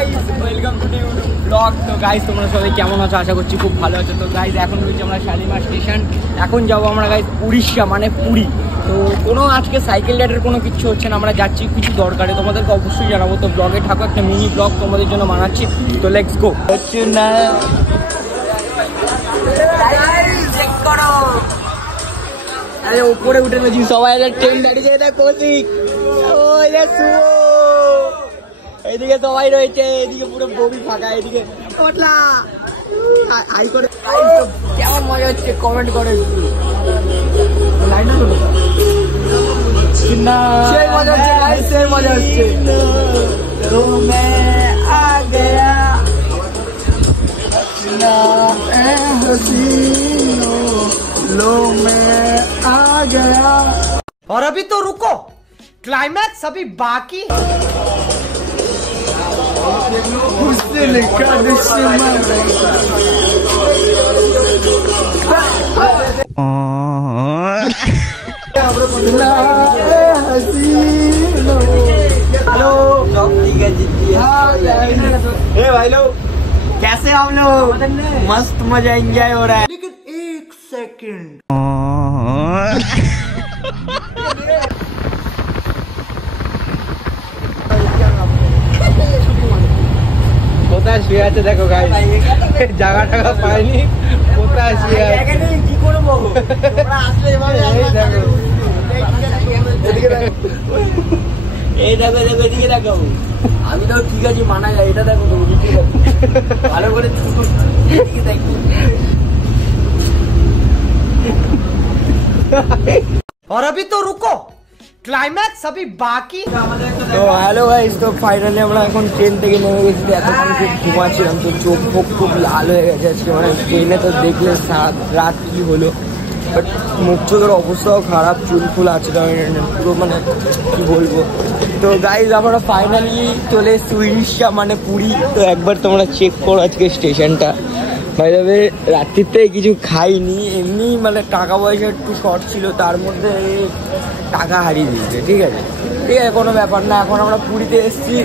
Guys, welcome to new blog. তো guys তোমরা সবাই কেমন আছো? আশা করছি খুব ভালো আছো। তো গাইস এখন রয়েছে আমরা শালিমার স্টেশন। এখন যাবো আমরা গাইস উড়িষ্যা, মানে পুরী। তো কোনো আজকে সাইকেল রাইডের কোনো কিছু হচ্ছে না, আমরা যাচ্ছি কিছু দরকারে, তোমাদেরকে অবশ্যই জানাবো। তো ব্লগে থাকো, একটা মিনি ব্লগ তোমাদের জন্য বানাচ্ছি। তো লেটস গো। আরে উপরে উঠে গেছি সবাই, ট্রেন দাঁড়িয়ে দেখ কৌশিক, এইদিকে সবাই রয়েছে, এদিকে পুরো বমি ফাঁকা, এদিকে হাই করে। কেমন মজা হচ্ছে কমেন্ট করে, সেই মজা হচ্ছে গাইস, সেই মজা হচ্ছে। और अभी तो रुको, क्लाइमैक्स अभी बाकी। उसने लिखा हेलो भाई लोग, कैसे हम लोग? मस्त मजा एंजॉय हो रहा है। लेकिन एक सेकंड, কোথায় শুয়ে আছে দেখো গাইস, জায়গা টাকা পাইনি, কোথায় শুয়ে আছে কি করবো? তোমরা আসলে এভাবে এই দেখো দেখো, এদিকে দেখো। আমি তো ঠিক আছে, মানা যায়, এটা দেখো ভালো করে এদিকে দেখো। और अभी तो रुको, क्लाइमैक्स अभी बाकी। তো হ্যালো গাইস, তো ফাইনালি আমরা এখন ট্রেন থেকে নেমে গেছি। এতক্ষণ খুব ঘুমাচ্ছিলাম, তো চোখ ফোক খুব লাল হয়ে গেছে আজকে, মানে ট্রেনে তো দেখলে রাত কি হলো, বাট মুখ চোখের অবস্থাও খারাপ, চুল ফুল আছে পুরো, মানে কি বলবো। তো গাইস আমরা ফাইনালি চলে এসেছি উড়িষ্যা, মানে পুরী। তো একবার তোমরা চেক করো আজকে স্টেশনটা। ভাই তবে রাত্রির থেকে কিছু খাইনি, এমনি মানে টাকা পয়সা একটু শর্ট ছিল, তার মধ্যে টাকা হারিয়ে দিয়েছে। ঠিক আছে ঠিক আছে, কোনো ব্যাপার না। এখন আমরা পুরীতে এসেছি,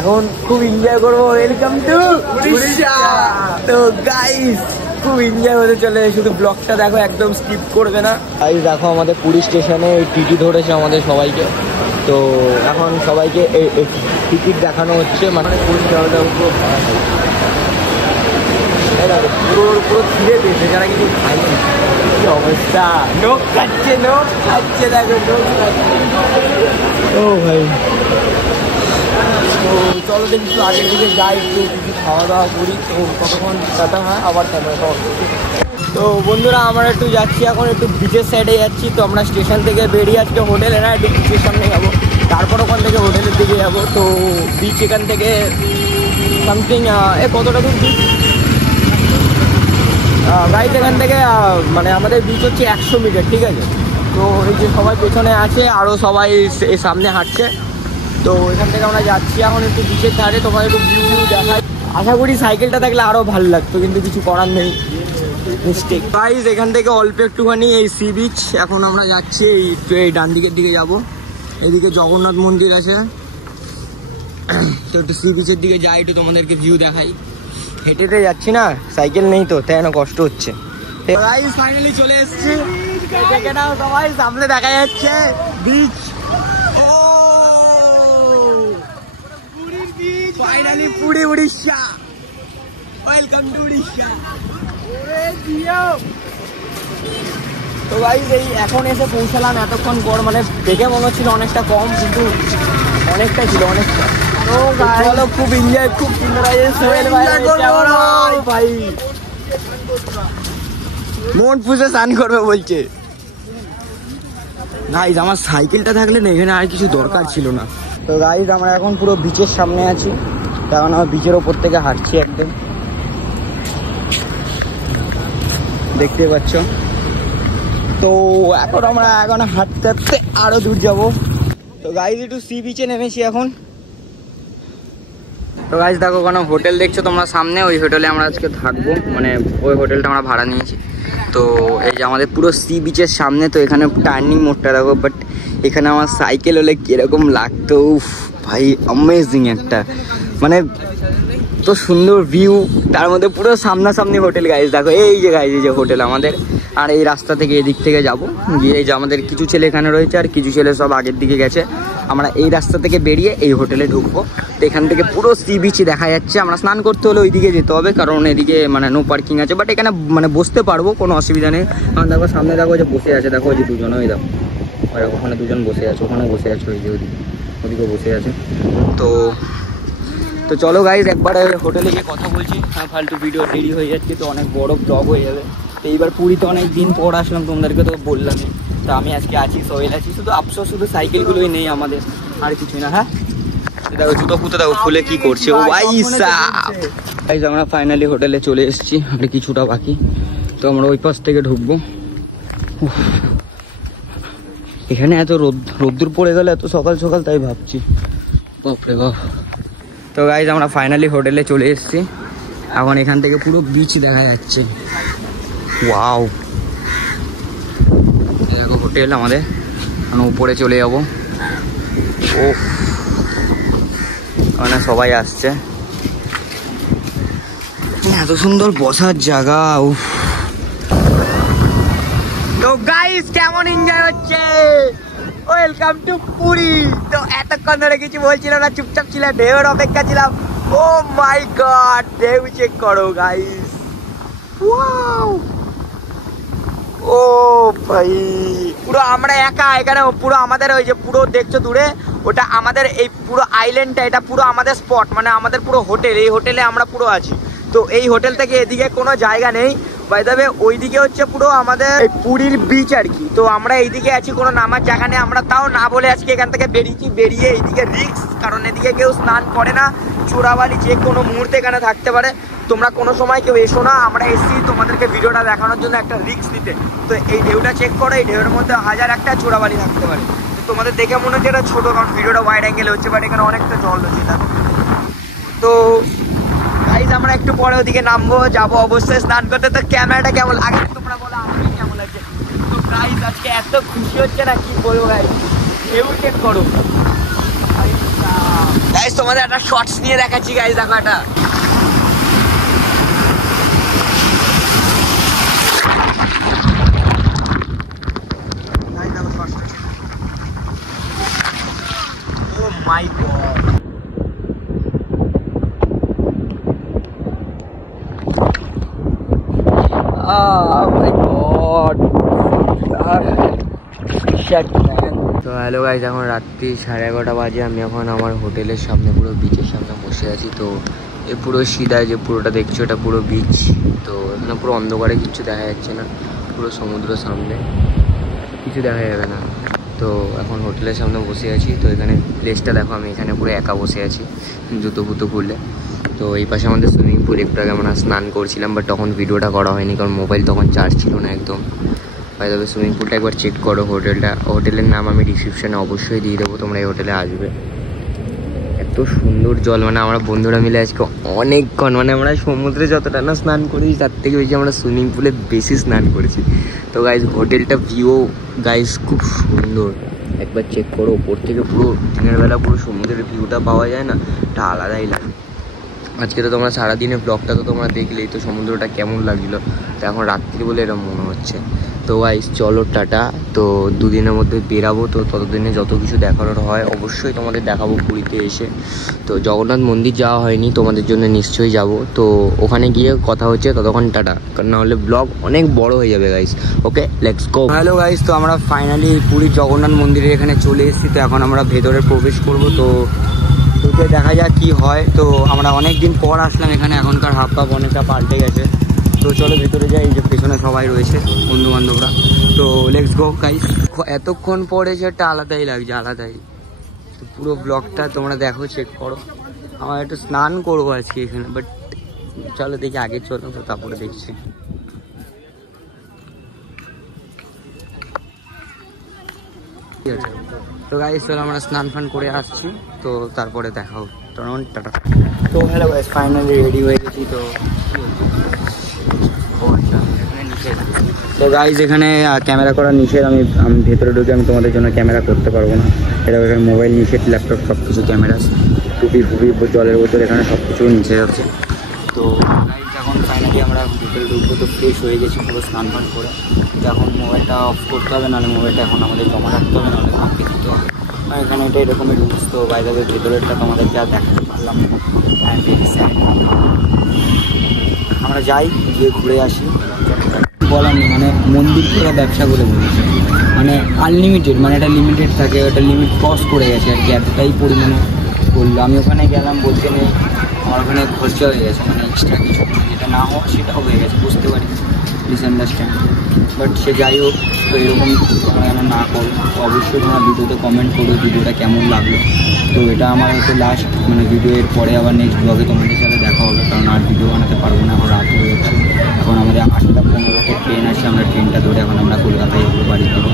এখন খুব এনজয় করবো। Welcome to Orissa. তো গাইস খুব এনজয় হতে চলে, শুধু ব্লগটা দেখো, একদম স্কিপ করবে না। গাইস দেখো আমাদের পুরী স্টেশনে টিটি ধরেছে আমাদের সবাইকে। তো এখন সবাইকে টিকিট দেখানো হচ্ছে, মানে পুরী যাওয়াটা পুরো পুরো পুরো খিদে পেয়েছে, যারা কিছু খায়নি। কি অবস্থা, নোক খাচ্ছে দেখো, নোক খাচ্ছে। ও ভাই, তো চলো দেখি একটু আগের দিকে যাই, একটু কিছু খাওয়া দাওয়া করি। তো কতক্ষণ টাটা হয়, আবার টাটা। তো বন্ধুরা আমরা একটু যাচ্ছি, এখন একটু বিচের সাইডে যাচ্ছি। তো আমরা স্টেশন থেকে বেরিয়ে আজকে হোটেলে না, একটু বিচের সামনে যাবো, তারপর ওখান থেকে হোটেলের দিকে যাবো। তো বিচ এখান থেকে সামথিং কতটা দূর বিচ গাইজ, এখান থেকে মানে আমাদের বিচ হচ্ছে 100 মিটার। ঠিক আছে, তো এই যে সবাই পেছনে আছে, আরও সবাই সামনে হাঁটছে। তো এখান থেকে আমরা যাচ্ছি এখন একটু বিচের ধারে, তোমার একটু ভিউ দেখাই। আশা করি সাইকেলটা থাকলে আরও ভালো লাগতো, কিন্তু কিছু করার নেই, মিস্টেক। গাইজ এখান থেকে অল্প একটুখানি এই সি বিচ, এখন আমরা যাচ্ছি এই ডান দিকের দিকে যাব। এদিকে জগন্নাথ মন্দির আছে, তো একটু সি বিচের দিকে যাই, একটু তোমাদেরকে ভিউ দেখাই। হেঁটেতে যাচ্ছি না, সাইকেল নেই তো, তাই না কষ্ট হচ্ছে। গাইস ফাইনালি চলে এসেছি, দেখে নাও সবাই, সামনে দেখা যাচ্ছে বিচ। ও finally Puri Orissa, welcome to Orissa. তো গাইস এই এখন এসে পৌঁছালাম এতক্ষণ পর, মানে দেখে মনে হচ্ছিল অনেকটা কম, কিন্তু অনেকটাই ছিল, অনেকটা। তো চলো খুব এনজয়, খুব সুন্দর ভাই, মন পুষে স্নান করবে বলছে। গাইজ আমার সাইকেলটা থাকলে না, এখানে আর কিছু দরকার ছিল না। তো গাইজ আমরা এখন পুরো বিচের সামনে আছি, কারণ আমরা বিচের ওপর থেকে হাঁটছি, একদম দেখতে পাচ্ছ। তো এখন আমরা হাঁটতে হাঁটতে আরো দূর যাবো। তো গাইজ একটু সি বিচে নেমেছি এখন। তো গাইজ দেখো ওখানে হোটেল দেখছো তোমরা সামনে, ওই হোটেলে আমরা আজকে থাকবো, মানে ওই হোটেলটা আমরা ভাড়া নিয়েছি। তো এই যে আমাদের পুরো সি বিচের সামনে, তো এখানে টার্নিং মোড়টা দেখো, বাট এখানে আমার সাইকেল হলে কিরকম লাগতো, ভাই অ্যামেজিং একটা, মানে তো সুন্দর ভিউ, তার মধ্যে পুরো সামনাসামনি হোটেল গাইজ। দেখো এই যে গাইজ, এই যে হোটেল আমাদের, আর এই রাস্তা থেকে এদিক থেকে যাব গিয়ে এই যে আমাদের কিছু ছেলে এখানে রয়েছে আর কিছু ছেলে সব আগের দিকে গেছে। আমরা এই রাস্তা থেকে বেরিয়ে এই হোটেলে ঢুকবো। তো এখান থেকে পুরো সি বিচই দেখা যাচ্ছে। আমরা স্নান করতে হলে ওইদিকে যেতে হবে, কারণ এদিকে মানে নো পার্কিং আছে, বাট এখানে মানে বসতে পারবো, কোনো অসুবিধা নেই। কারণ দেখো সামনে দেখো যে বসে আছে, দেখো ওই যে দুজন, ওই দেখো ওখানে দুজন বসে আছে, ওখানেও বসে আছে, ওই যে ওদিকেও বসে আছে। তো চলো গাইজ একবার হোটেলে গিয়ে কথা বলছি। ফালতু ভিডিও দেরি হয়ে যাচ্ছে, তো অনেক বড় ব্লগ হয়ে যাবে। তো এইবার পুরীতে অনেক দিন পর আসলাম, তোমাদেরকে তো বললামই। তো আমি আজকে আছি, সোহেল আছি, শুধু আফসোস শুধু সাইকেলগুলোই নেই আমাদের, আর কিছুই না। হ্যাঁ দেখো জুতো ফুতো দেখো খুলে কি করছে ও ভাইসা। গাইজ আমরা ফাইনালি হোটেলে চলে এসেছি, আর কিছুটা বাকি। তো আমরা ওই পাশ থেকে ঢুকবো। এখানে এত রোদ্দুর পড়ে গেল এত সকাল সকাল, তাই ভাবছি বাপরে বাপ। তো গাইজ আমরা ফাইনালি হোটেলে চলে এসেছি। এখন এখান থেকে পুরো বিচ দেখা যাচ্ছে। ওয়াও, দেখো হোটেল আমাদের, এখন উপরে চলে যাবো। ও মানে সবাই আসছে, এত সুন্দর বসার জায়গা। উফ, তো গাইজ কেমন এনজয় হচ্ছে? Welcome to Puri. তো এতক্ষণ ধরে কিছু বলছিল না, চুপচাপ ছিল, ঢেউর অপেক্ষা ছিলাম। ও মাই গড, ঢেউ চেক করো গাইস, ওয়াও। ও ভাই পুরো আমরা একা এখানে, পুরো আমাদের ওই যে পুরো দেখছো দূরে, ওটা আমাদের এই পুরো আইল্যান্ডটা, এটা পুরো আমাদের স্পট, মানে আমাদের পুরো হোটেল, এই হোটেলে আমরা পুরো আছি। তো এই হোটেল থেকে এদিকে কোনো জায়গা নেই, বাই দ্য ওয়ে ওইদিকে হচ্ছে পুরো আমাদের পুরীর বিচ আর কি। তো আমরা এইদিকে আছি, কোনো নামার জায়গা নেই, আমরা তাও না বলে আজকে এখান থেকে বেরিয়েছি। বেরিয়ে এইদিকে রিস্ক, কারণ এদিকে কেউ স্নান করে না, চোরাবালি যে কোনো মুহূর্তে এখানে থাকতে পারে। তোমরা কোনো সময় কেউ এসো না, আমরা এসছি তোমাদেরকে ভিডিওটা দেখানোর জন্য, একটা রিস্ক নিতে। তো এই ঢেউটা চেক করো, এই ঢেউয়ের মধ্যে 1000 একটা চোরাবালি থাকতে পারে। তো তোমাদের দেখে মনে হচ্ছে এটা ছোটো, কারণ ভিডিওটা ওয়াইড অ্যাঙ্গেলে হচ্ছে, বাট এখানে অনেকটা জল হচ্ছে দেখো। তো গাইজ আমরা একটু পরে ওদিকে নামবো, যাবো অবশ্যই স্নান করতে। তো ক্যামেরাটা কেমন আগে তোমরা বলো, আমাকে কেমন লাগছে? তো গাইজ আজকে এত খুশি হচ্ছে না, কি বলবো গাইজ, ঢেউ চেক করো গাইজ। তোমাদের একটা শর্টস নিয়ে দেখাচ্ছি গাইজ, দেখো এটা। Oh my god. Oh my god. Shit man. তো হ্যালো গাইজ, এখন রাত্রি 11:30 বাজে। আমি এখন আমার হোটেলের সামনে, পুরো বিচের সামনে বসে আছি। তো এ পুরো সিধায় যে পুরোটা দেখছো, এটা পুরো বিচ। তো এখানে পুরো অন্ধকারে কিচ্ছু দেখা যাচ্ছে না, পুরো সমুদ্র সামনে, কিছু দেখা যাবে না। তো এখন হোটেলের সামনে বসে আছি। তো এখানে প্লেসটা দেখো, আমি এখানে পুরো একা বসে আছি জুতো ফুতো খুললে। তো এই পাশে আমাদের সুইমিং পুল, একটু আগে আমরা স্নান করছিলাম, বাট তখন ভিডিওটা করা হয়নি, কারণ মোবাইল তখন চার্জ ছিল না একদম। তবে সুইমিং পুলটা একবার চেক করো। হোটেলের নাম আমি ডিসক্রিপশানে অবশ্যই দিয়ে দেবো, তোমরা এই হোটেলে আসবে। এত সুন্দর জল, মানে আমরা বন্ধুরা মিলে আজকে অনেকক্ষণ, মানে আমরা সমুদ্রে যতটা না স্নান করেছি তার থেকে বেশি আমরা সুইমিং পুলে বেশি স্নান করেছি। তো গাইজ হোটেলটা ভিউ গাইজ খুব সুন্দর, একবার চেক করো। ওপর থেকে পুরো দিনের বেলা পুরো সমুদ্রের ভিউটা পাওয়া যায় না, এটা আলাদাই লাগে। আজকে তো তোমরা সারাদিনের ব্লগটা তো তোমরা দেখলেই, তো সমুদ্রটা কেমন লাগছিলো। তো এখন রাত্রি বলে এরকম মনে হচ্ছে। তো গাইস চলো টাটা। তো দুদিনের মধ্যে বেরাবো, তো ততদিনে যত কিছু দেখানোর হয় অবশ্যই তোমাদের দেখাবো পুরীতে এসে। তো জগন্নাথ মন্দির যাওয়া হয়নি, তোমাদের জন্য নিশ্চয়ই যাব। তো ওখানে গিয়ে কথা হচ্ছে, ততক্ষণ টাটা, কারণ নাহলে ব্লগ অনেক বড় হয়ে যাবে guys. Okay let's go. Hello guys, তো আমরা ফাইনালি পুরীর জগন্নাথ মন্দিরের এখানে চলে এসেছি। তো এখন আমরা ভেতরে প্রবেশ করব, তো দেখা যাক কি হয়। তো আমরা অনেক দিন পর আসলাম এখানে, এখনকার হাফ পাপ অনেকটা পাল্টে গেছে। তো চলো ভেতরে যাই, এই যে পেছনে সবাই রয়েছে বন্ধু বান্ধবরা। তো লেটস গো গাইস। এতক্ষণ পরে সেটা আলাদাই লাগছে, আলাদাই। তো পুরো ব্লগটা তোমরা দেখো, চেক করো। আমার একটু স্নান করবো আজকে এখানে, বাট চলো দেখি আগে চলো, তো তারপরে দেখছি। ঠিক আছে, তো গাইস চলো আমরা স্নান ফান করে আসছি, তো তারপরে দেখাও। টাটা। তো হ্যালো গাইস, ফাইনালি রেডি হয়ে গেছি। তো তো গাইজ এখানে ক্যামেরা করা নিষেধ, আমি ভেতরে ঢুকে আমি তোমাদের জন্য ক্যামেরা করতে পারবো না। এটা এখানে মোবাইল নিষেধ, ল্যাপটপ সব কিছু ক্যামেরা, টুপি ফুপি জলের বোতল এখানে সব কিছু নিষেধ আছে। তো গাইজ এখন ফাইনালি আমরা ভেতরে ঢুকবো, তো ফ্রেশ হয়ে গেছি পুরো স্নান ফান করে। এখন মোবাইলটা অফ করতে হবে, নাহলে মোবাইলটা এখন আমাদের জমা রাখতে হবে, নাহলে কাউকে দিতে হবে। এখানে এটা এরকমই রুলস। তো বাইরে ভেতরেরটা তোমাদেরকে আর দেখাতে পারলাম না, আই এম ভেরি স্যাড। আমরা যাই, গিয়ে ঘুরে আসি। বলার নেই, মানে মন্দির পুরো ব্যবসা করে বলেছে, মানে আনলিমিটেড, মানে এটা লিমিটেড থাকে, ওটা লিমিট ক্রস করে গেছে আর কি, এতটাই পরিমাণে করলো। আমি ওখানে গেলাম, বলতে নেই আমার ওখানে খরচা হয়ে গেছে, মানে এক্সট্রা কিছু, যেটা না হওয়া সেটাও হয়ে গেছে, বুঝতে পারি, মিসআন্ডারস্ট্যান্ড। বাট সে যাই হোক, তো এরকম তোমরা যেন না করো। তো অবশ্যই তোমরা ভিডিওতে কমেন্ট করো ভিডিওটা কেমন লাগলো। তো এটা আমার হয়তো লাস্ট মানে ভিডিও, এর পরে আবার নেক্সট ব্লগে তোমাদের সাথে দেখা হবে, কারণ আর ভিডিও বানাতে পারবো না, এখন রাত হয়ে যাচ্ছে। এখন আমাদের 8:15 ট্রেন আসে, আমরা ট্রেনটা ধরে এখন আমরা কলকাতায় যাবো বাড়ির দিকে।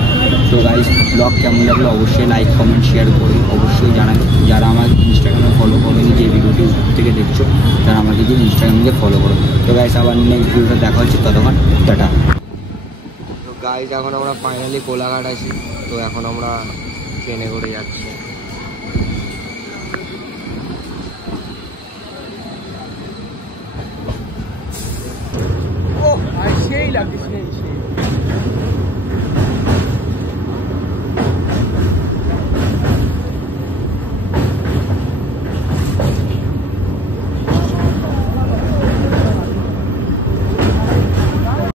তো গাইস ব্লগ কেমন লাগলো অবশ্যই লাইক কমেন্ট শেয়ার করো, অবশ্যই জানাবে। যারা আমার ইনস্টাগ্রামে ফলো করোনি, যে ভিডিওটি ইউটিউব থেকে দেখছো, তারা আমাকে গিয়ে ইনস্টাগ্রামে ফলো করো। তো গাইস আবার নেক্সট ভিডিওটা দেখা হচ্ছে, ততক্ষণ টাটা। তো গাইজ এখন আমরা ফাইনালি কোলাঘাট আছি। তো এখন আমরা ট্রেনে করে যাচ্ছি। ও সেই লাগছে, সেই